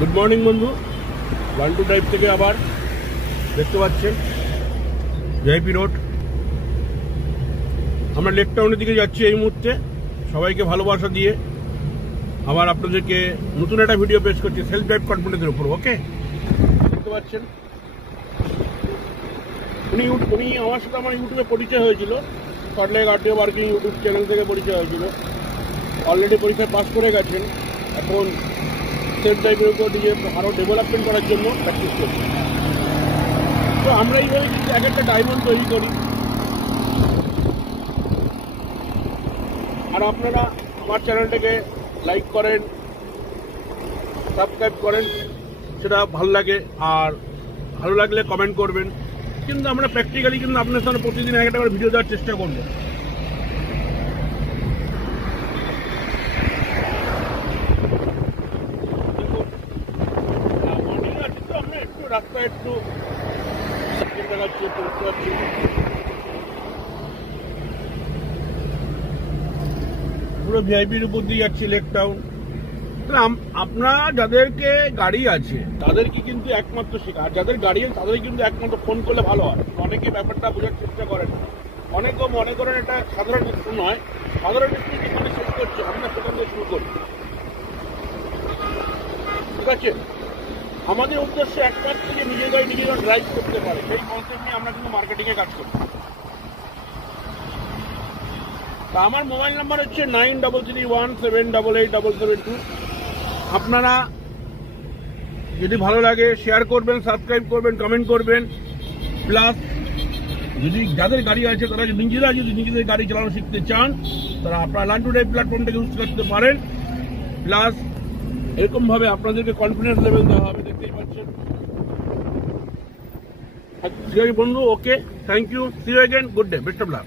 Good morning বন্ধু, 1-2 drive থেকে আবার দেখতে পাচ্ছেন ভিআইপি রোড। আমরা লেক টাউনের দিকে যাচ্ছি এই মুহূর্তে। সবাইকে ভালোবাসা দিয়ে আবার আপনাদেরকে নতুন একটা ভিডিও পেশ করছি সেলফ ড্রাইভ কনফিডেন্সের উপর। ওকে, দেখতে পাচ্ছেন উনি আমার সাথে আমার ইউটিউবে পরিচয় হয়েছিল, Salt Lake RTO parking YouTube channel থেকে পরিচয় হয়েছিল। অলরেডি পরীক্ষায় পাস করে গেছেন, এখন সেলফ ড্রাইভের উপর নিজে আরও ডেভেলপমেন্ট করার জন্য প্র্যাকটিস করছি। তো আমরা এইভাবে কিন্তু এক একটা ডায়মন্ড তৈরি করি। আর আপনারা আমার চ্যানেলটাকে লাইক করেন, সাবস্ক্রাইব করেন, সেটা ভালো লাগে। আর ভালো লাগলে কমেন্ট করবেন। কিন্তু আমরা প্র্যাকটিক্যালি কিন্তু আপনার সামনে প্রতিদিন এক একটা করে ভিডিও দেওয়ার চেষ্টা করবো। রাস্তায় একটু দেখাচ্ছি, দেখতে পাচ্ছি পুরো ভিআইপির উপর দিয়ে যাচ্ছি লেক টাউন। আপনার যাদেরকে গাড়ি আছে তাদেরকে কিন্তু একমাত্র শেখা, আর যাদের গাড়ি আছে তাদের কিন্তু একমাত্র ফোন করলে ভালো হয়। অনেকে ব্যাপারটা বোঝার চেষ্টা করেন, অনেকেও মনে করেন এটা সাধারণ কিছু নয়। সাধারণ কিছু যেখানে শেষ করছে আমরা সেখান থেকে শুরু করি, ঠিক আছে? আমাদের উদ্দেশ্য একমাত্র যে নিজের গাড়ি নিজেরা ড্রাইভ করতে পারে, সেই কনসেপ্ট নিয়ে আমরা কিন্তু মার্কেটিংয়ে কাজ করি। তা আমার মোবাইল নাম্বার হচ্ছে 9331788772। আপনারা যদি ভালো লাগে শেয়ার করবেন, সাবস্ক্রাইব করবেন, কমেন্ট করবেন। প্লাস যদি যাদের গাড়ি আছে তারা নিজেরা যদি নিজেদের গাড়ি চালানো শিখতে চান তারা আপনারা লার্ন টু ড্রাইভ প্ল্যাটফর্মটাকে ইউজ করতে পারেন। প্লাস এরকমভাবে আপনাদেরকে কনফিডেন্স লেভেল দেওয়া হবে, দেখতেই পাচ্ছেন। ঠিক আছে বন্ধু, okay, thank you, see you again, good day, best of lakh.